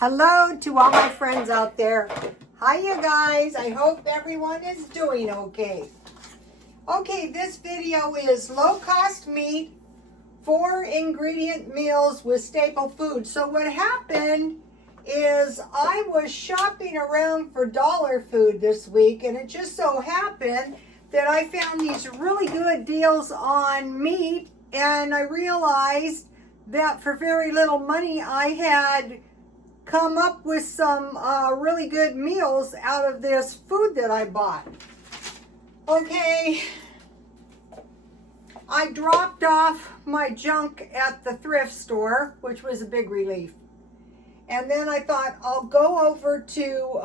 Hello to all my friends out there. Hi you guys, I hope everyone is doing okay. Okay, this video is low-cost meat, 4-ingredient meals with staple food. So what happened is I was shopping around for dollar food this week, and it just so happened that I found these really good deals on meat, and I realized that for very little money I had come up with some really good meals out of this food that I bought. Okay, I dropped off my junk at the thrift store, which was a big relief. And then I thought I'll go over to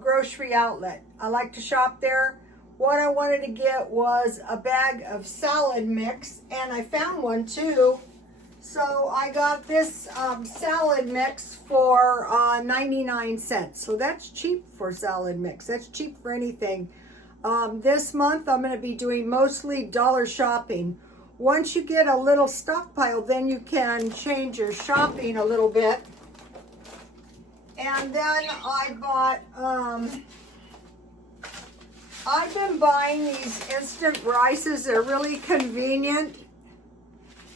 grocery outlet. I like to shop there. What I wanted to get was a bag of salad mix, and I found one too. So I got this salad mix for 99 cents. So that's cheap for salad mix. That's cheap for anything. This month I'm going to be doing mostly dollar shopping. Once you get a little stockpile, then you can change your shopping a little bit. And then I bought, I've been buying these instant rices. They're really convenient.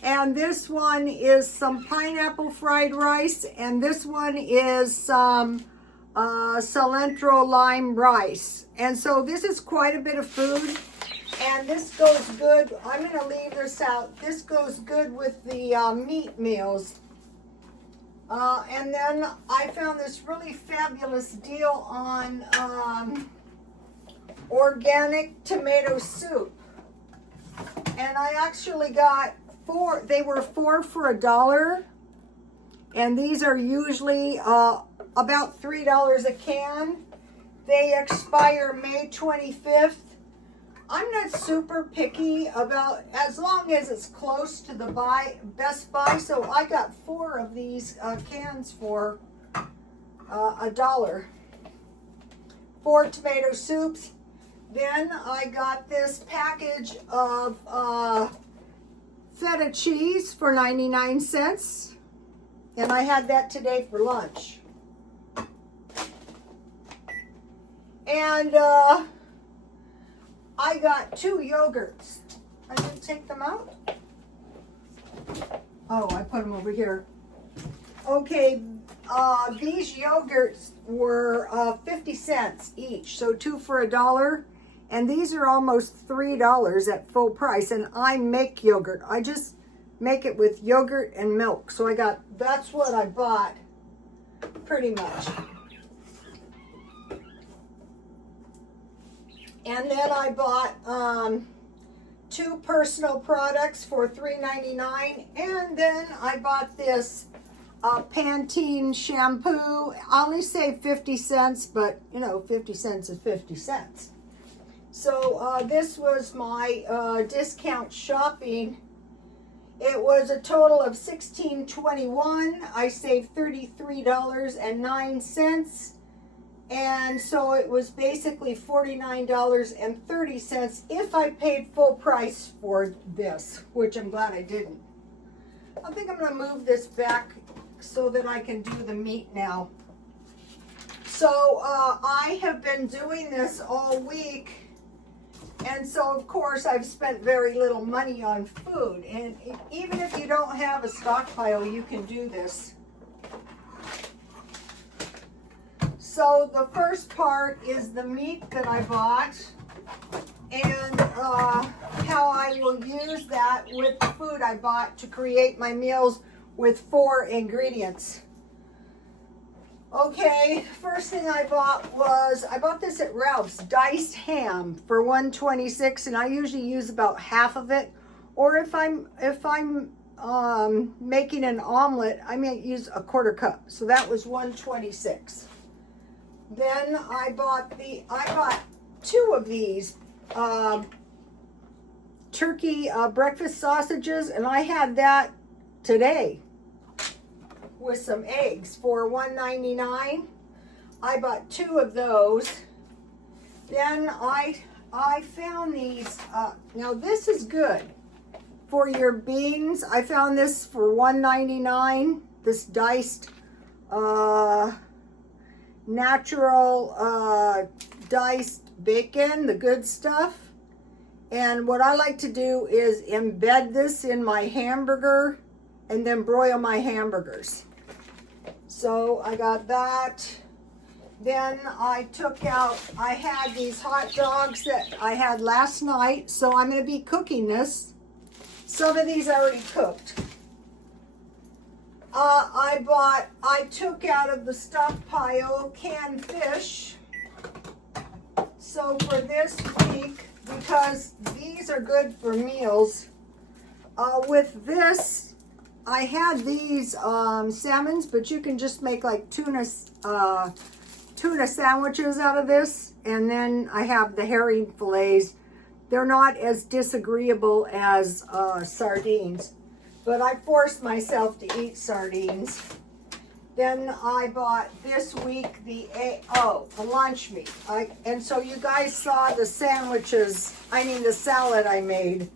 And this one is some pineapple fried rice, and this one is some cilantro lime rice. And so this is quite a bit of food, and this goes good. I'm going to leave this out. This goes good with the meat meals. And then I found this really fabulous deal on organic tomato soup. And I actually got they were 4 for $1, and these are usually about $3 a can. They expire May 25th. I'm not super picky about, as long as it's close to the Best Buy, so I got 4 of these cans for $1. 4 tomato soups. Then I got this package of feta cheese for 99 cents, and I had that today for lunch. And I got 2 yogurts. I didn't take them out. Oh, I put them over here. Okay, these yogurts were 50 cents each, so 2 for $1. And these are almost $3 at full price. And I make yogurt. I just make it with yogurt and milk. So that's what I bought, pretty much. And then I bought 2 personal products for $3.99. And then I bought this Pantene shampoo. I only saved 50 cents, but you know, 50 cents is 50 cents. So this was my discount shopping. It was a total of $16.21. I saved $33.09. And so it was basically $49.30 if I paid full price for this, which I'm glad I didn't. I think I'm going to move this back so that I can do the meat now. So I have been doing this all week. And so, of course, I've spent very little money on food. And even if you don't have a stockpile, you can do this. So the first part is the meat that I bought, and how I will use that with the food I bought to create my meals with 4 ingredients. Okay, first thing I bought this at Ralph's, diced ham for $1.26, and I usually use about half of it. Or if I'm making an omelet, I may use a 1/4 cup. So that was $1.26. Then I bought 2 of these turkey breakfast sausages, and I had that today with some eggs for $1.99. I bought 2 of those. Then I found these. Now this is good for your beans. I found this for $1.99. This diced natural diced bacon, the good stuff. And what I like to do is embed this in my hamburger and then broil my hamburgers. So I got that. Then I took out, I had these hot dogs that I had last night, so I'm going to be cooking this. Some of these I already cooked. I took out of the stockpile canned fish. So for this week, because these are good for meals, with this, I had these salmons, but you can just make like tuna sandwiches out of this. And then I have the herring fillets. They're not as disagreeable as sardines, but I forced myself to eat sardines. Then I bought this week the lunch meat. And so you guys saw the sandwiches, the salad I made.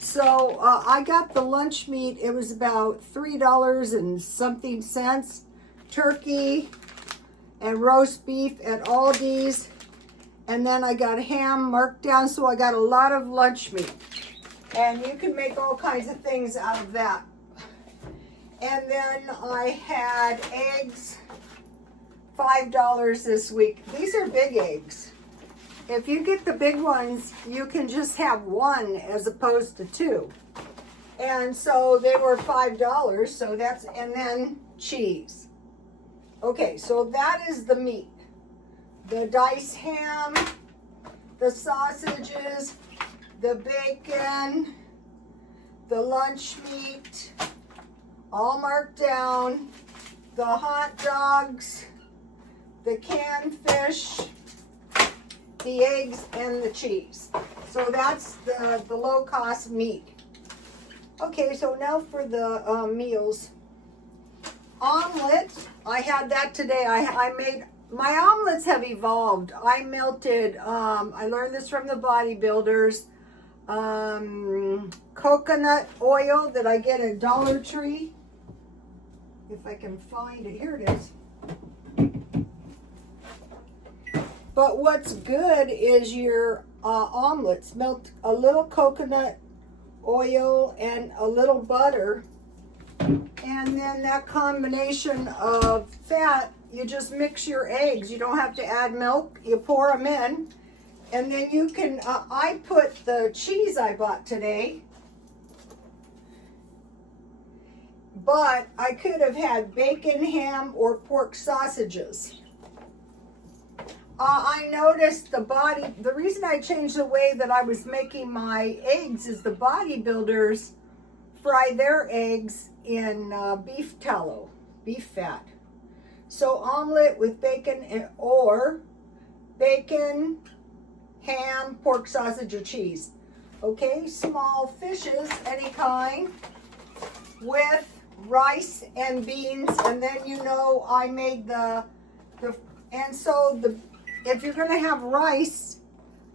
So I got the lunch meat. It was about $3 and something cents. Turkey and roast beef at Aldi's. And then I got ham marked down, so I got a lot of lunch meat. And you can make all kinds of things out of that. And then I had eggs, $5 this week. These are big eggs. If you get the big ones, you can just have one as opposed to two. And so they were $5, so that's, and then cheese. Okay, so that is the meat. The diced ham, the sausages, the bacon, the lunch meat, all marked down, the hot dogs, the canned fish, the eggs, and the cheese. So that's the low-cost meat. Okay, so now for the meals. Omelet, I had that today. I made, my omelets have evolved. I melted, I learned this from the bodybuilders, coconut oil that I get at Dollar Tree. If I can find it, here it is. But what's good is your omelets. Melt a little coconut oil and a little butter. And then that combination of fat, you just mix your eggs. You don't have to add milk. You pour them in. And then you can, I put the cheese I bought today. But I could have had bacon, ham, or pork sausages. I noticed the reason I changed the way that I was making my eggs is the bodybuilders fry their eggs in beef tallow, beef fat. So omelet with bacon or bacon, ham, pork sausage, or cheese. Okay, small fishes, any kind, with rice and beans. And then I made if you're gonna have rice,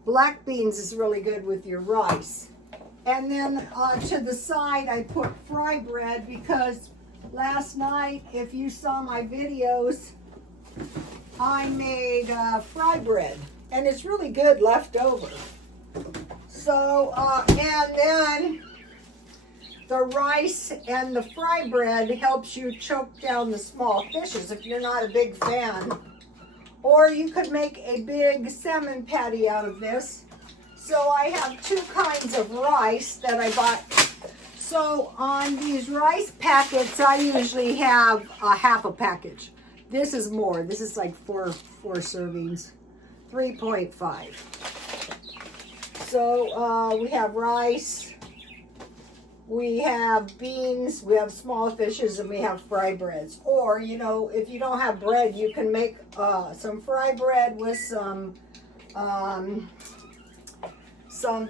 black beans is really good with your rice. And then to the side, I put fry bread because last night, if you saw my videos, I made fry bread. And it's really good left over. So, and then the rice and the fry bread helps you choke down the small fishes if you're not a big fan. Or you could make a big salmon patty out of this. So I have two kinds of rice that I bought. So on these rice packets, I usually have a half a package. This is more. This is like four servings, 3.5. So we have rice, we have beans, we have small fishes, and we have fry breads. Or, if you don't have bread, you can make some fry bread with some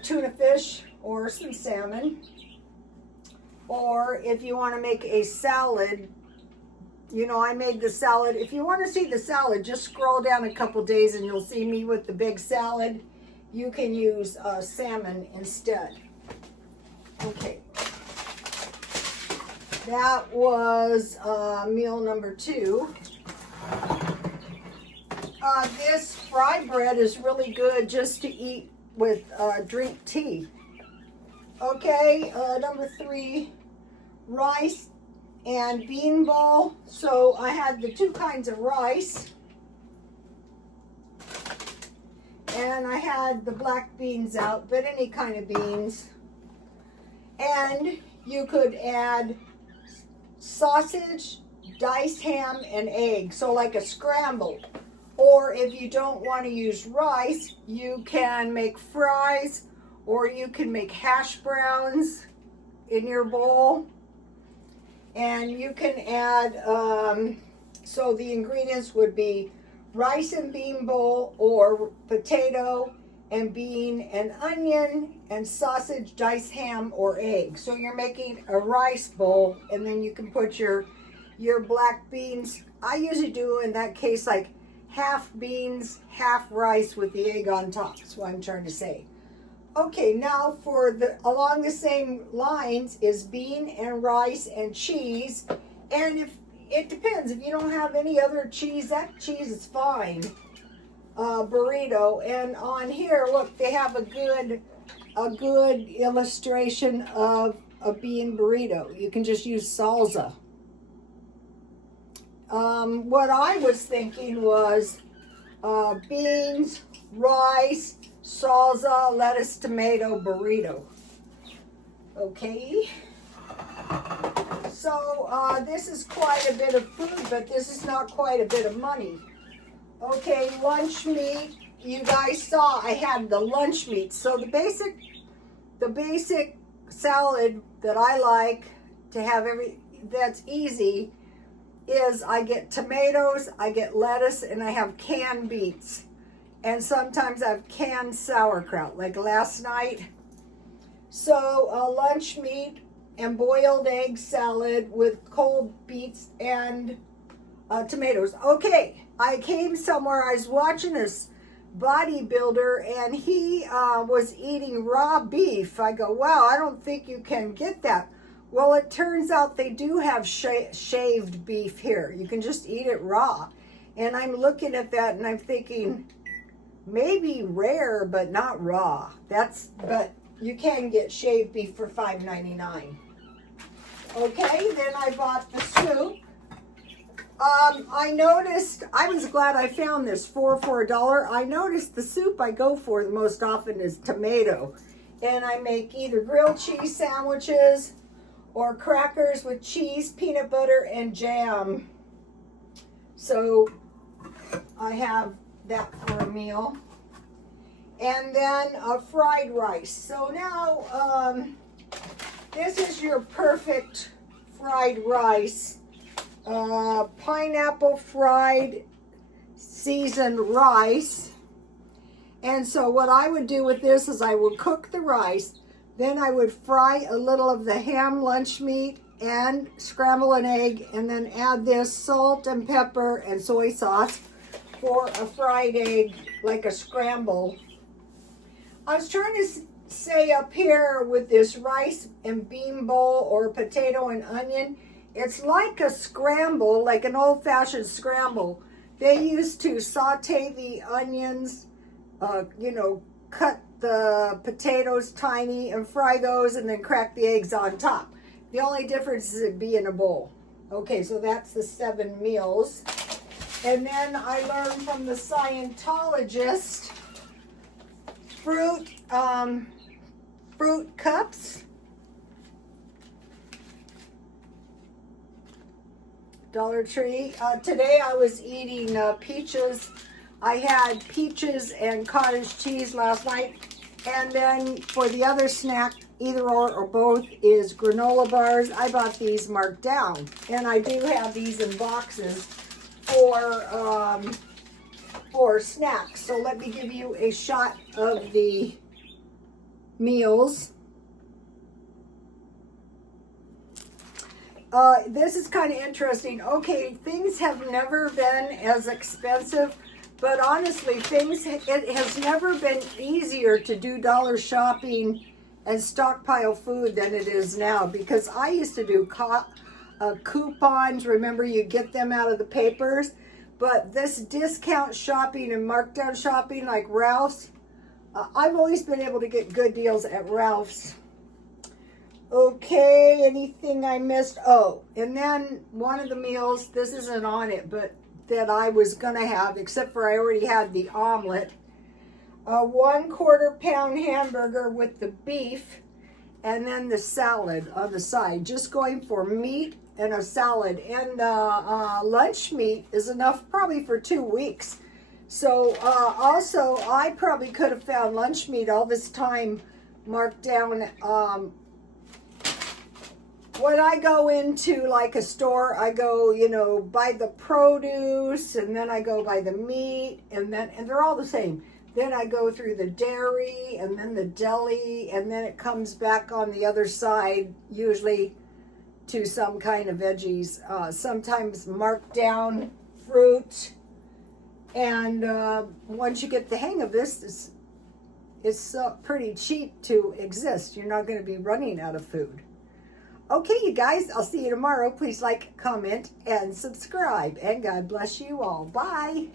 tuna fish or some salmon. Or if you want to make a salad, I made the salad. If you want to see the salad, just scroll down a couple days and you'll see me with the big salad. You can use salmon instead. Okay, That was meal number 2. This fry bread is really good just to eat with drink tea. Okay, number 3, rice and bean bowl. So I had the 2 kinds of rice. And I had the black beans out, but any kind of beans. And you could add sausage, diced ham, and egg. So like a scramble. Or if you don't want to use rice, you can make fries, or you can make hash browns in your bowl. And you can add, so the ingredients would be rice and bean bowl, or potato and bean and onion and sausage, diced ham, or egg. So you're making a rice bowl, and then you can put your black beans. I usually do in that case like half beans, half rice with the egg on top. That's what I'm trying to say. Okay, now for along the same lines is bean and rice and cheese. And if it depends, if you don't have any other cheese, that cheese is fine. Burrito. And on here, look, they have a good illustration of a bean burrito. You can just use salsa. What I was thinking was beans, rice, salsa, lettuce, tomato, burrito. Okay. So this is quite a bit of food, but this is not quite a bit of money. Okay, lunch meat. You guys saw I had the lunch meat. So the basic salad that I like to have that's easy is I get tomatoes, I get lettuce, and I have canned beets. And sometimes I have canned sauerkraut, like last night. So lunch meat and boiled egg salad with cold beets and tomatoes. Okay, I came somewhere, I was watching this bodybuilder, and he was eating raw beef. I go, wow, I don't think you can get that. Well, it turns out they do have shaved beef here. You can just eat it raw. And I'm looking at that and I'm thinking, maybe rare, but not raw. But you can get shaved beef for $5.99. Okay, then I bought the soup. I noticed, I was glad I found this for $1. I noticed the soup I go for the most often is tomato. And I make either grilled cheese sandwiches or crackers with cheese, peanut butter, and jam. So I have that for a meal. And then fried rice. So now this is your perfect fried rice. Pineapple fried seasoned rice. And so what I would do with this is I would cook the rice, then I would fry a little of the ham lunch meat and scramble an egg, and then add this salt and pepper and soy sauce for a fried egg, like a scramble. I was trying to say up here with this rice and bean bowl or potato and onion, it's like a scramble, like an old-fashioned scramble. They used to saute the onions, cut the potatoes tiny and fry those and then crack the eggs on top. The only difference is it'd be in a bowl. Okay, so that's the 7 meals. And then I learned from the Scientologist fruit cups. Dollar Tree. Today I was eating peaches. I had peaches and cottage cheese last night. And then for the other snack, either or both, is granola bars. I bought these marked down. And I do have these in boxes for snacks. So let me give you a shot of the meals. This is kind of interesting. Okay, things have never been as expensive, but honestly, it has never been easier to do dollar shopping and stockpile food than it is now, because I used to do coupons. Remember, you get them out of the papers. But this discount shopping and markdown shopping like Ralph's, I've always been able to get good deals at Ralph's. Okay, anything I missed? Oh, and then one of the meals, this isn't on it, but that I was going to have, except for I already had the omelet. A 1/4 pound hamburger with the beef, and then the salad on the side. Just going for meat and a salad. And lunch meat is enough probably for 2 weeks. So also, I probably could have found lunch meat all this time marked down. When I go into like a store, I go, you know, buy the produce, and then I go buy the meat, and they're all the same. Then I go through the dairy, and then the deli, and then it comes back on the other side, usually to some kind of veggies. Sometimes marked down fruit. And once you get the hang of this, it's pretty cheap to exist. You're not going to be running out of food. Okay, you guys, I'll see you tomorrow. Please like, comment, and subscribe. And God bless you all. Bye.